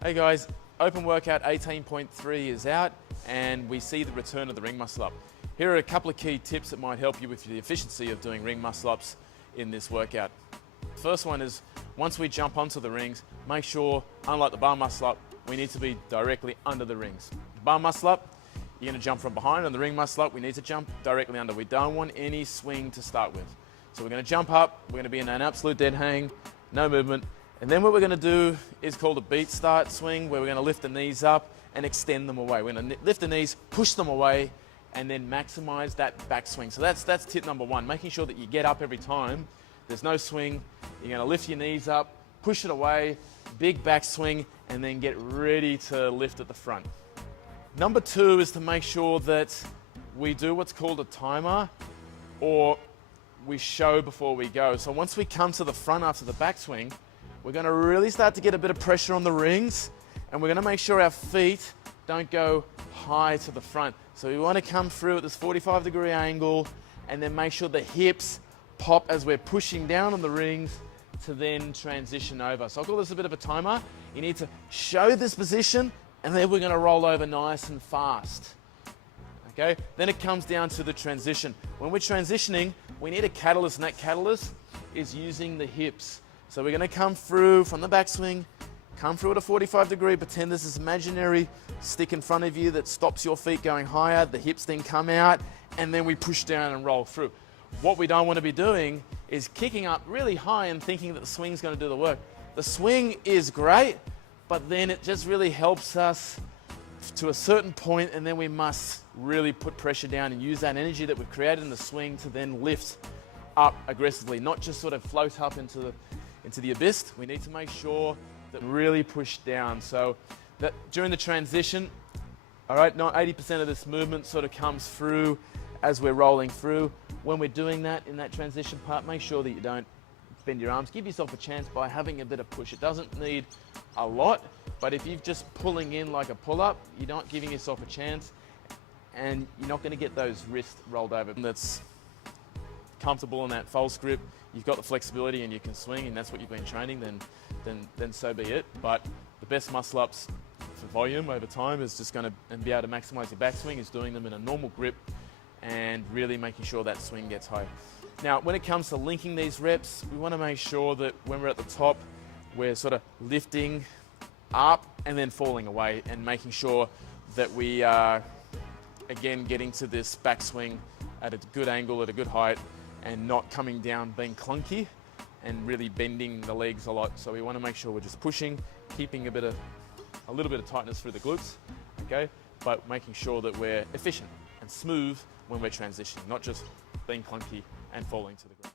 Hey guys, open workout 18.3 is out and we see the return of the ring muscle up. Here are a couple of key tips that might help you with the efficiency of doing ring muscle ups in this workout. First one is, once we jump onto the rings, make sure, unlike the bar muscle up, we need to be directly under the rings. The bar muscle up, you're going to jump from behind. On the ring muscle up, we need to jump directly under. We don't want any swing to start with. So we're going to jump up, we're going to be in an absolute dead hang, no movement. And then what we're going to do is called a beat start swing, where we're going to lift the knees up and extend them away. We're going to lift the knees, push them away, and then maximize that backswing. So that's tip number one, making sure that you get up every time. There's no swing. You're going to lift your knees up, push it away, big backswing, and then get ready to lift at the front. Number two is to make sure that we do what's called a timer, or we show before we go. So once we come to the front after the backswing, we're going to really start to get a bit of pressure on the rings, and we're going to make sure our feet don't go high to the front. So we want to come through at this 45-degree angle and then make sure the hips pop as we're pushing down on the rings to then transition over. So I'll call this a bit of a timer. You need to show this position and then we're going to roll over nice and fast. Okay? Then it comes down to the transition. When we're transitioning, we need a catalyst, and that catalyst is using the hips. So we're going to come through from the backswing, come through at a 45-degree, pretend there's this imaginary stick in front of you that stops your feet going higher, the hips then come out, and then we push down and roll through. What we don't want to be doing is kicking up really high and thinking that the swing's going to do the work. The swing is great, but then it just really helps us to a certain point, and then we must really put pressure down and use that energy that we've created in the swing to then lift up aggressively, not just sort of float up into the abyss. We need to make sure that we really push down. So that during the transition, all right, not 80% of this movement sort of comes through as we're rolling through. When we're doing that in that transition part, make sure that you don't bend your arms. Give yourself a chance by having a bit of push. It doesn't need a lot, but if you're just pulling in like a pull-up, you're not giving yourself a chance, and you're not going to get those wrists rolled over. That's comfortable in that false grip, you've got the flexibility and you can swing, and that's what you've been training, then so be it. But the best muscle ups for volume over time is just going to, and be able to maximize your backswing, is doing them in a normal grip and really making sure that swing gets high. Now, when it comes to linking these reps, we want to make sure that when we're at the top, we're sort of lifting up and then falling away, and making sure that we are, again, getting to this backswing at a good angle, at a good height, and not coming down being clunky and really bending the legs a lot. So we want to make sure we're just pushing, keeping a little bit of tightness through the glutes, okay? But making sure that we're efficient and smooth when we're transitioning, not just being clunky and falling to the ground.